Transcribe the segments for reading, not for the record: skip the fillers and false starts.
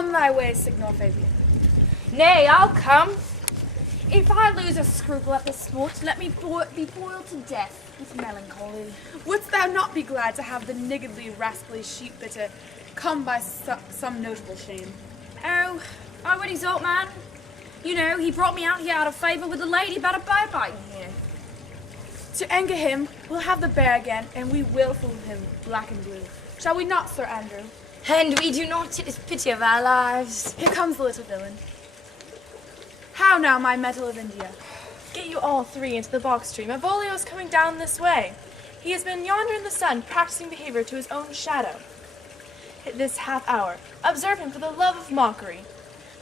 Come thy way, Signor Fabian. Nay, I'll come. If I lose a scruple at the sport, let me be boiled to death with melancholy. Wouldst thou not be glad to have the niggardly, rascally sheep-bitter come by some notable shame? Oh, I would exult, man. You know, he brought me out here out of favour with the lady about a bear biting here. To anger him, we'll have the bear again, and we will fool him black and blue. Shall we not, Sir Andrew? And we do not take pity of our lives. Here comes the little villain. How now, my metal of India? Get you all three into the box tree. Malvolio's coming down this way. He has been yonder in the sun, practicing behavior to his own shadow. At this half hour, observe him for the love of mockery.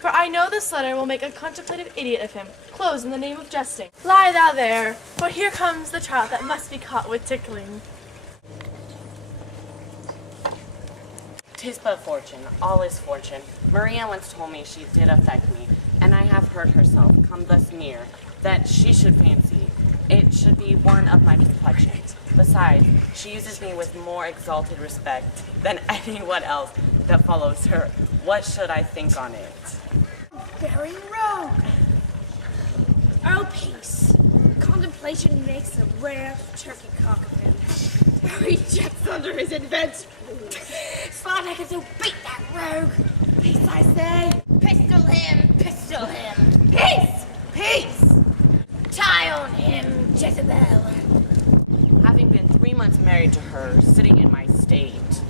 For I know this letter will make a contemplative idiot of him, close in the name of jesting. Lie thou there, for here comes the trout that must be caught with tickling. 'Tis but fortune, all is fortune. Maria once told me she did affect me, and I have heard herself come thus near, that she should fancy it should be one of my complexions. Besides, she uses me with more exalted respect than anyone else that follows her. What should I think on it? Very wrong. Oh, peace. Contemplation makes a rare turkey cock of him. He checks under his invention. Spartacus will beat that rogue. Peace, I say. Pistol him, pistol him. Peace, peace. Tie on him, Jezebel. Having been 3 months married to her, sitting in my state,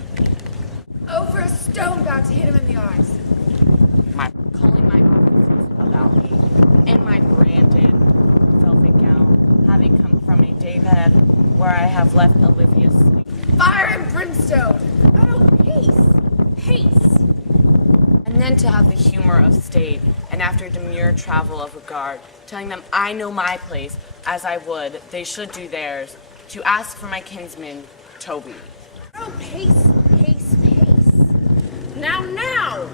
Over a stone about to hit him in the eyes. calling my officers about me, in my branded velvet gown, having come from a daybed where I have left Olivia asleep. Fire and brimstone! Oh, peace, peace. And then to have the humor of state, and after demure travel of regard, telling them I know my place, as I would, they should do theirs, to ask for my kinsman, Toby. Oh, peace, peace, peace. Now!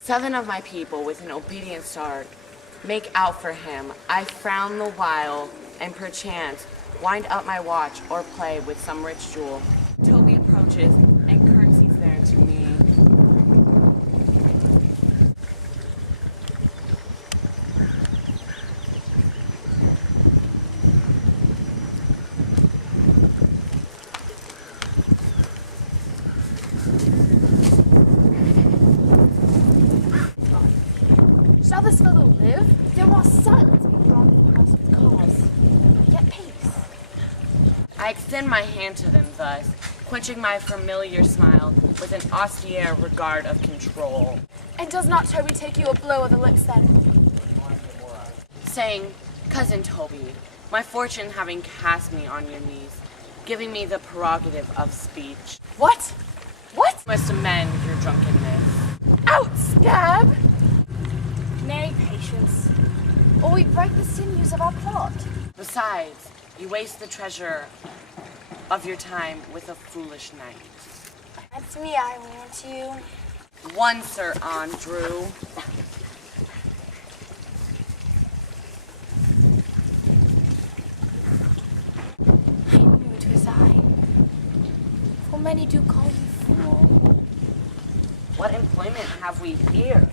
7 of my people, with an obedient start, make out for him. I frown the while, and perchance wind up my watch or play with some rich jewel. Toby approaches and curtsies there to me. Shall this fellow live? There was silence beyond the house with cause. Yet peace. I extend my hand to them thus, quenching my familiar smile with an austere regard of control, And does not Toby take you a blow of the lips then? saying, Cousin Toby, my fortune having cast me on your knees, giving me the prerogative of speech, What? What? must amend your drunkenness. Out, scab! Nay, patience. Or we break the sinews of our plot. Besides, you waste the treasure of your time with a foolish knight. That's me, I want you. One, Sir Andrew. I knew it was I. For many do call you fool. What employment have we here?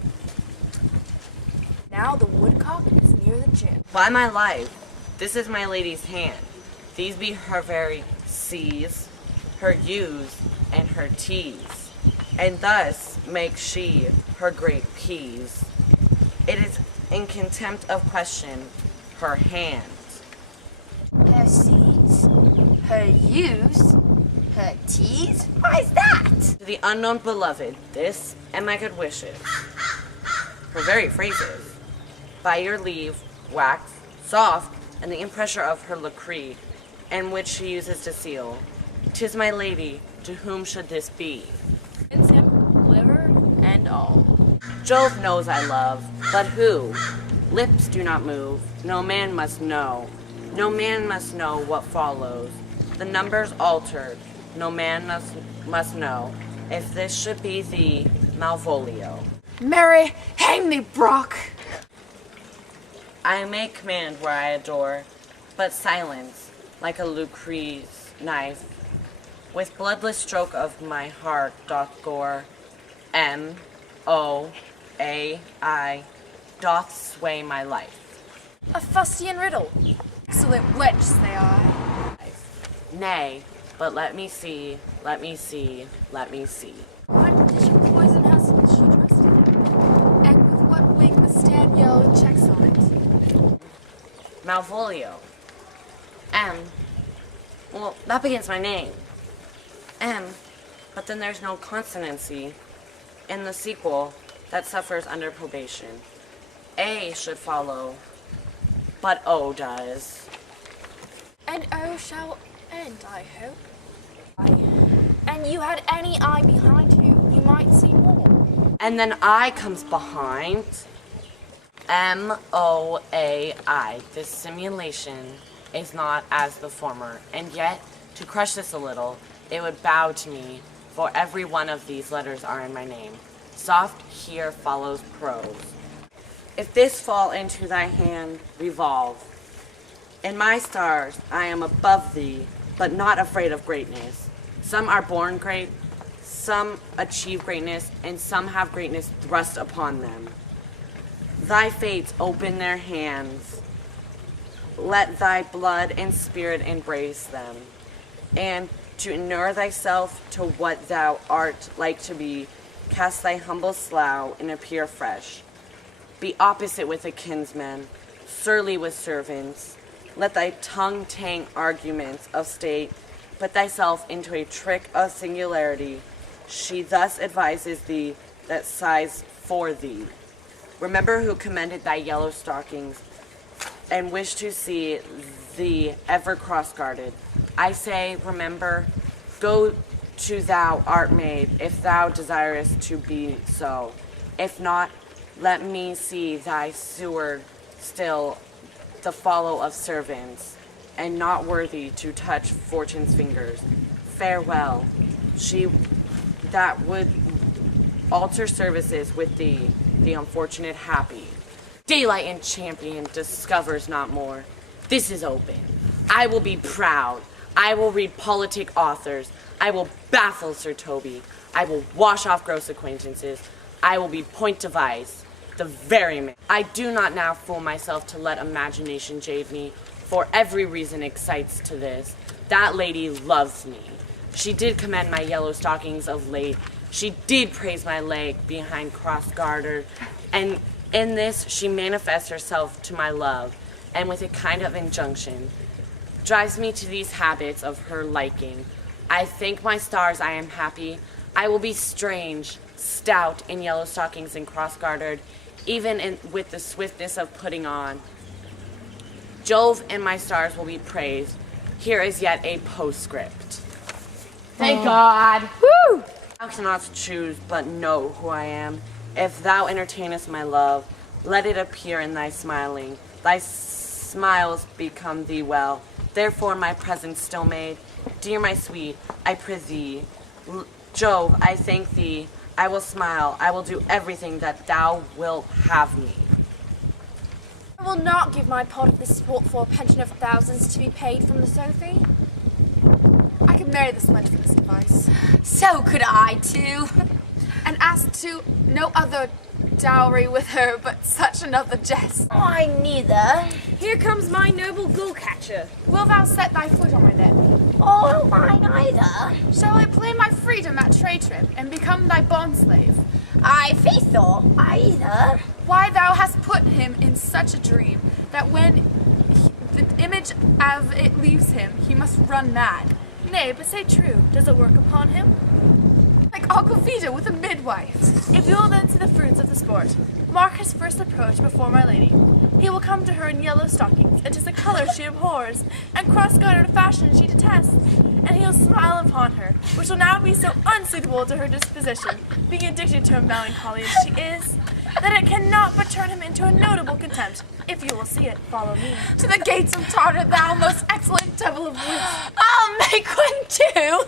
Now the woodcock is near the gin. By my life, this is my lady's hand. These be her very C's, her U's, and her T's. And thus makes she her great P's. It is in contempt of question her hand. Her C's, her U's, her T's? Why's that? To the unknown beloved, this and my good wishes. Her very phrases. By your leave, wax, soft, and the impressure of her lacree, and which she uses to seal. 'Tis my lady, to whom should this be? Rinse him, liver and all. Jove knows I love, but who? Lips do not move, no man must know. No man must know what follows. The number's altered, no man must know. If this should be the Malvolio. Mary, hang thee, Brock! I may command where I adore, but silence, like a Lucre's knife, with bloodless stroke of my heart doth gore. M-O-A-I doth sway my life. A fustian riddle. Excellent wench, say I. Nay, but let me see. What dish of poison has she dressed in? And with what wing the stand yellow checks on it? Malvolio. Well, that begins my name. But then there's no consonancy in the sequel that suffers under probation. A should follow, but O does. And O shall end, I hope. And you had any I behind you might see more. And then I comes behind. M-O-A-I. This simulation is not as the former, and yet, to crush this a little, it would bow to me, for every one of these letters are in my name. Soft here follows prose. If this fall into thy hand, revolve. In my stars, I am above thee, but not afraid of greatness. Some are born great, some achieve greatness, and some have greatness thrust upon them. Thy fates open their hands. Let thy blood and spirit embrace them. And to inure thyself to what thou art like to be, cast thy humble slough and appear fresh. Be opposite with a kinsman, surly with servants. Let thy tongue tang arguments of state, put thyself into a trick of singularity. She thus advises thee that sighs for thee. Remember who commended thy yellow stockings, and wish to see thee ever cross-guarded. I say, remember, go to thou art made, if thou desirest to be so. If not, let me see thy steward still the follow of servants, and not worthy to touch fortune's fingers. Farewell. She that would alter services with thee, the unfortunate happy. Daylight and champion discovers not more. This is open. I will be proud. I will read politic authors. I will baffle Sir Toby. I will wash off gross acquaintances. I will be point device, the very man. I do not now fool myself to let imagination jade me, for every reason excites to this. That lady loves me. She did commend my yellow stockings of late. She did praise my leg behind cross-gartered, and in this she manifests herself to my love, and with a kind of injunction, drives me to these habits of her liking. I thank my stars I am happy. I will be strange, stout in yellow stockings and cross-gartered, even with the swiftness of putting on. Jove and my stars will be praised. Here is yet a postscript. Thank God. Woo! Thou cannot choose but know who I am. If thou entertainest my love, let it appear in thy smiling. Thy smiles become thee well. Therefore my presence still made. Dear my sweet, I prithee. Jove, I thank thee. I will smile. I will do everything that thou wilt have me. I will not give my part of this sport for a pension of thousands to be paid from the Sophie. I could marry this wench for this advice. So could I too. And ask to no other dowry with her but such another jest. I neither. Here comes my noble gull catcher. Wilt thou set thy foot on my neck? Oh, I neither. Shall I play my freedom at trade trip and become thy bond slave? I faithful, either. Why thou hast put him in such a dream that when the image of it leaves him, he must run mad. Nay, but say true, does it work upon him? Like Aquavita with a midwife. If you will then see the fruits of the sport, mark his first approach before my lady. He will come to her in yellow stockings, and 'tis a colour she abhors, and cross-gartered a fashion she detests, and he'll smile upon her, which will now be so unsuitable to her disposition, being addicted to her melancholy as she is, that it cannot but turn him into a notable contempt. If you will see it, follow me. To the gates of Tartar, thou most excellent devil of wits. I'll make one too.